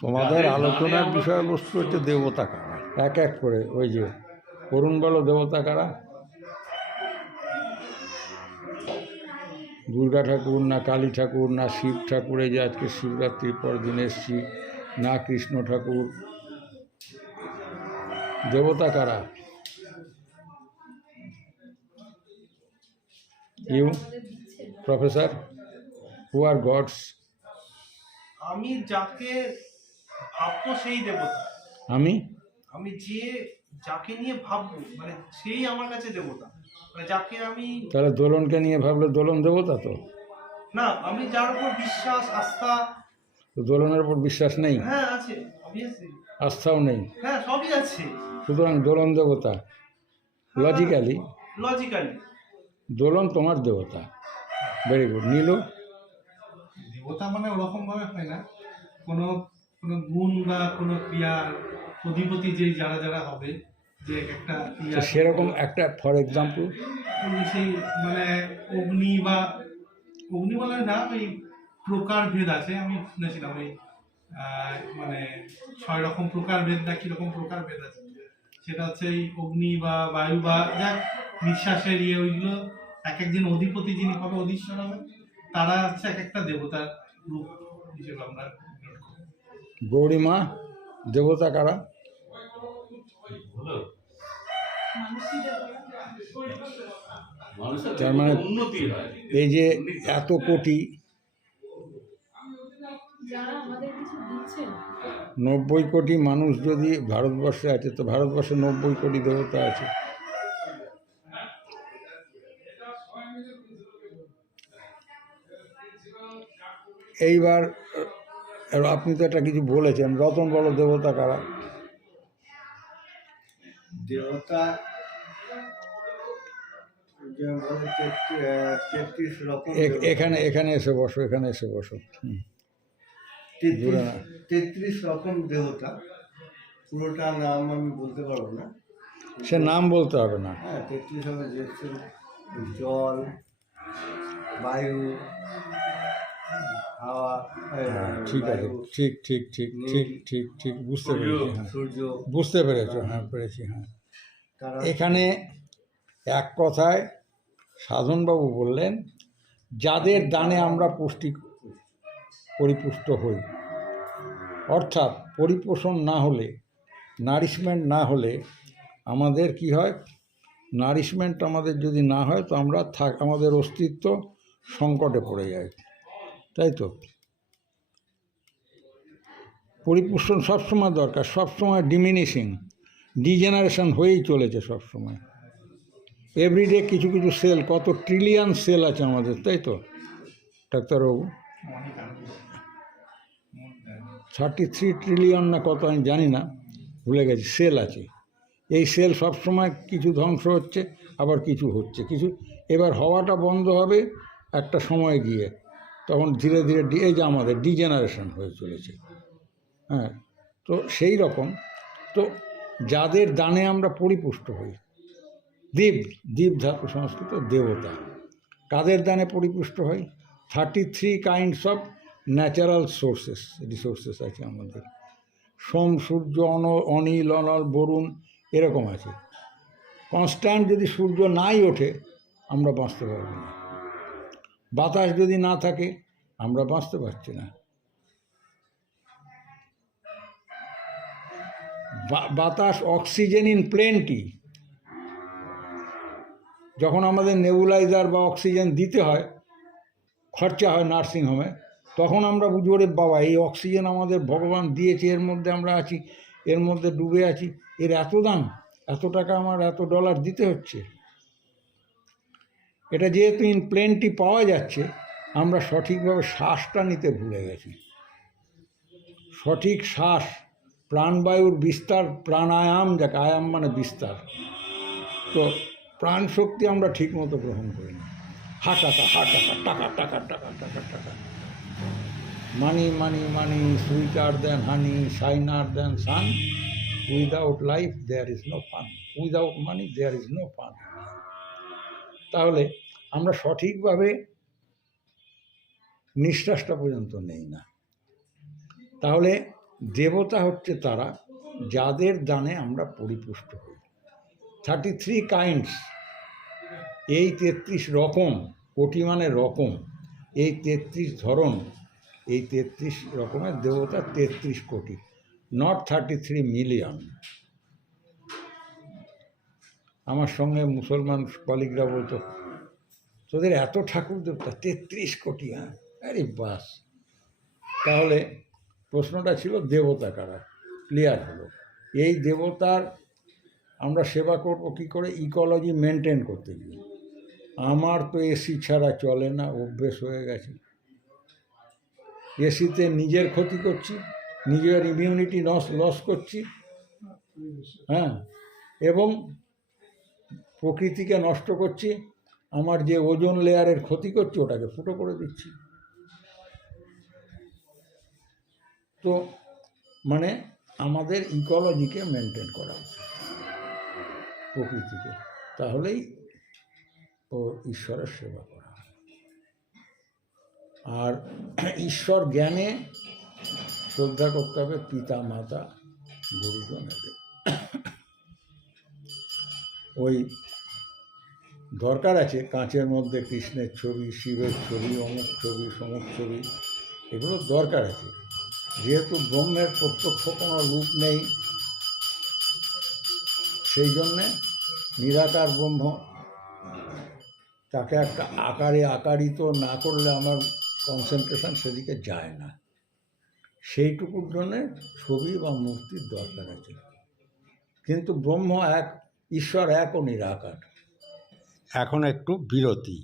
তোমাদের আলোচনার বিষয়বস্তু হচ্ছে দেবতা কারা, এক এক করে ওই যে অরুণ বলো দেবতা কারা? দুর্গা ঠাকুর না কালী ঠাকুর না শিব ঠাকুর, এই যে আজকে শিবরাত্রির পর দিন এসছি, না কৃষ্ণ ঠাকুর, দেবতা কারা? You professor, who are gods? আমি যাকে ভাববো সেই দেবতা। আমি যাকে নিয়ে ভাববো মানে সেই আমার কাছে দেবতা। মানে যাকে আমি, তাহলে দোলনকে নিয়ে ভাবলে দোলন দেবতা তো না, আমি যার উপর বিশ্বাস আস্থা। দোলনের উপর বিশ্বাস নেই? হ্যাঁ আছে, অবভিয়াসলি। আস্থাও নেই? হ্যাঁ সবই আছে। সুতরাং দোলন দেবতা লজিক্যালি দোলন তোমার দেবতা। Very good. নীলু? দেবতা মানে ওরকম ভাবে হয় না, কোনো কোনো গুণ বা কোনো ক্রিয়ার অধিপতি যে যারা যারা হবে, যে একটা ক্রিয়া সেরকম একটা ফর এক্সাম্পল সেই মানে অগ্নি বলে না, ওই প্রকার ভেদ আছে, আমি শুনেছিলাম ওই মানে 6 রকম প্রকার ভেদ না কিরকম প্রকার ভেদ আছে, সেটা হচ্ছে এই অগ্নি বা বায়ু বা যা নিঃশ্বাসের ওইগুলো এক একদিন অধিপতি যিনি হবে অধীশ্বর হবে, তারা হচ্ছে এক একটা দেবতার রূপ হিসেবে আমরা। গৌরীমা, দেবতা কারা? তার মানে এই যে এত কোটি 90 কোটি মানুষ যদি ভারতবর্ষে আছে, তো ভারতবর্ষে 90 কোটি দেবতা আছে। এইবার আপনি তো একটা কিছু বলেছেন, রতন বলো দেবতা কারা? দেবতা এখানে এখানে এসে বসো, এখানে এসে বসো। 33 রকম দেবতা, পুরোটা নাম আমি বলতে পারবো না। সে নাম বলতে হবে না। হ্যাঁ 33 রকম জল, বায়ু, হাওয়া, ঠিক আছে, ঠিক ঠিক ঠিক ঠিক ঠিক ঠিক বুঝতে পেরেছি। হ্যাঁ সূর্য, বুঝতে পেরেছো? হ্যাঁ পেরেছি। হ্যাঁ এখানে এক কথায় সাধনবাবু বললেন, যাদের দানে আমরা পরিপুষ্ট হই, অর্থাৎ পরিপোষণ না হলে, নারিশমেন্ট না হলে আমাদের কি হয়, নারিশমেন্ট আমাদের যদি না হয় তো আমরা আমাদের অস্তিত্ব সংকটে পড়ে যায়, তাই তো? পরিপোষণ সবসময় দরকার, সবসময় ডিমিনিশিং, ডিজেনারেশন হয়েই চলেছে সবসময়। এভরিডে কিছু কিছু সেল, কত ট্রিলিয়ন সেল আছে আমাদের, তাই তো ডাক্তারবাবু? 33 ট্রিলিয়ন না কত আমি জানি না, ভুলে গেছি, সেল আছে। এই সেল সবসময় কিছু ধ্বংস হচ্ছে, আবার কিছু হচ্ছে, কিছু এবার হওয়াটা বন্ধ হবে একটা সময় গিয়ে, তখন ধীরে ধীরে এই যে আমাদের ডিজেনারেশন হয়ে চলেছে। হ্যাঁ, তো সেই রকম তো যাদের দানে আমরা পরিপুষ্ট হই, দীপ ধাতু সংস্কৃত দেবতা, কাদের দানে পরিপুষ্ট হয়? 33 কাইন্ডস অফ ন্যাচারাল রিসোর্সেস আছে আমাদের। সোম, সূর্য, অনিল, অনল, বরুণ, এরকম আছে। কনস্ট্যান্ট যদি সূর্য নাই ওঠে আমরা বাঁচতে পারব না, বাতাস যদি না থাকে আমরা বাঁচতে পারছি না। বাতাস, অক্সিজেন ইন প্লেন্টি। যখন আমাদের নেবুলাইজার বা অক্সিজেন দিতে হয়, খরচা হয় নার্সিংহোমে, তখন আমরা বুঝবো রে বাবা, এই অক্সিজেন আমাদের ভগবান দিয়েছে, এর মধ্যে আমরা আছি, এর মধ্যে ডুবে আছি, এর এত দাম, এত টাকা আমার, এত ডলার দিতে হচ্ছে। এটা যেহেতু ইন প্লেন্টি পাওয়া যাচ্ছে, আমরা সঠিকভাবে শ্বাসটা নিতে ভুলে গেছি। সঠিক শ্বাস, প্রাণবায়ুর বিস্তার, প্রাণায়াম, যাকে আয়াম মানে বিস্তার, তো প্রাণ শক্তি আমরা ঠিকমতো গ্রহণ করি না। টাকা money money money, sweeter than honey, shiner than sun, without life there is no fun, without money there is no fun. তাহলে আমরা সঠিকভাবে নিঃশ্বাসটা পর্যন্ত নেই না। তাহলে দেবতা হচ্ছে তারা যাদের দানে আমরা পরিপুষ্ট হই। 33 কাইন্ডস, এই 33 রকম, কোটি মানে রকম, এই 33 ধরন, এই 33 রকমের দেবতা 33 কোটি, নট 33 মিলিয়ন। আমার সঙ্গে মুসলমান কলিগরা বলতো, তোদের এত ঠাকুর দেবতা, 33 কোটি? হ্যাঁ, আরে বাস। তাহলে প্রশ্নটা ছিল দেবতা কারা, ক্লিয়ার হলো। এই দেবতার আমরা সেবা করব কী করে? ইকোলজি মেনটেন করতে গিয়ে। আমার তো এসি ছাড়া চলে না, অভ্যেস হয়ে গেছে। এসিতে নিজের ক্ষতি করছি, নিজের ইমিউনিটি লস করছি, হ্যাঁ, এবং প্রকৃতিকে নষ্ট করছি। আমার যে ওজোন লেয়ারের ক্ষতি করছি ওটাকে ফুটো করে দিচ্ছি। তো মানে আমাদের ইকোলজিকে মেনটেন করা উচিত, প্রকৃতিকে, তাহলেই ও ঈশ্বরের সেবা করা হয়। আর ঈশ্বর জ্ঞানে শ্রদ্ধা করতে হবে পিতা মাতা গুরুজন এদের। ওই দরকার আছে কাঁচের মধ্যে কৃষ্ণের ছবি, শিবের ছবি, অমুক ছবি, সমুক ছবি, এগুলো দরকার আছে। যেহেতু ব্রহ্মের প্রত্যক্ষ কোনো রূপ নেই, সেই জন্যে নিরাকার ব্রহ্ম, তাকে একটা আকারে আকারিত না করলে আমার কনসেন্ট্রেশন সেদিকে যায় না। সেইটুকুর জন্যে ছবি বা মূর্তির দরকার আছে। কিন্তু ব্রহ্ম এক, ঈশ্বর এক ও নিরাকার। এখন একটু বিরতি।